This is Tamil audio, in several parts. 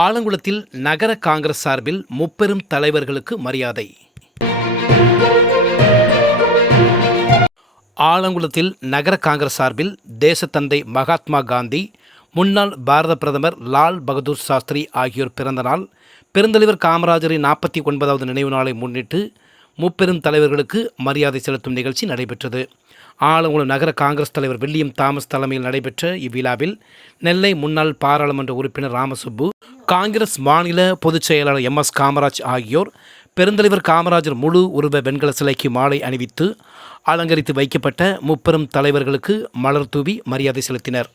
ஆலங்குளத்தில் நகர காங்கிரஸ் சார்பில் முப்பெரும் தலைவர்களுக்கு மரியாதை. ஆலங்குளத்தில் நகர காங்கிரஸ் சார்பில் தேசத்தந்தை மகாத்மா காந்தி, முன்னாள் பாரத பிரதமர் லால் பகதூர் சாஸ்திரி ஆகியோர் பிறந்த நாள், பெருந்தலைவர் காமராஜரின் 49வது நினைவு நாளை முன்னிட்டு முப்பெரும் தலைவர்களுக்கு மரியாதை செலுத்தும் நிகழ்ச்சி நடைபெற்றது. ஆலங்குளம் நகர காங்கிரஸ் தலைவர் வில்லியம் தாமஸ் தலைமையில் நடைபெற்ற இவ்விழாவில் நெல்லை முன்னாள் பாராளுமன்ற உறுப்பினர் ராமசுப்பு, காங்கிரஸ் மாநில பொதுச் செயலாளர் MS காமராஜ் ஆகியோர் பெருந்தலைவர் காமராஜர் முழு உருவ வெண்கல சிலைக்கு மாலை அணிவித்து அலங்கரித்து வைக்கப்பட்ட முப்பெரும் தலைவர்களுக்கு மலர் தூவி மரியாதை செலுத்தினர்.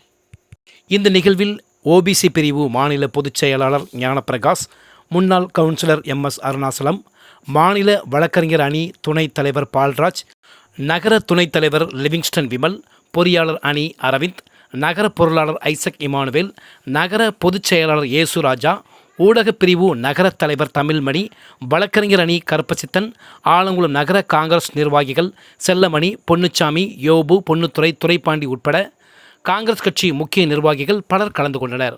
இந்த நிகழ்வில் OBC பிரிவு மாநில பொதுச் செயலாளர் ஞானப்பிரகாஷ், முன்னாள் கவுன்சிலர் MS அருணாசலம், மாநில வழக்கறிஞர் அணி துணைத் தலைவர் பால்ராஜ், நகர துணைத் தலைவர் லிவிங்ஸ்டன் விமல், பொறியாளர் அணி அரவிந்த், நகர பொருளாளர் ஐசக் இமானுவேல், நகர பொதுச் செயலாளர் ஏசுராஜா, ஊடகப் பிரிவு நகர தலைவர் தமிழ்மணி, வழக்கறிஞர் அணி கருப்பசித்தன், ஆலங்குளம் நகர காங்கிரஸ் நிர்வாகிகள் செல்லமணி, பொன்னுச்சாமி, யோபு, பொன்னுத்துறை, துரைப்பாண்டி உட்பட காங்கிரஸ் கட்சி முக்கிய நிர்வாகிகள் பலர் கலந்து கொண்டனர்.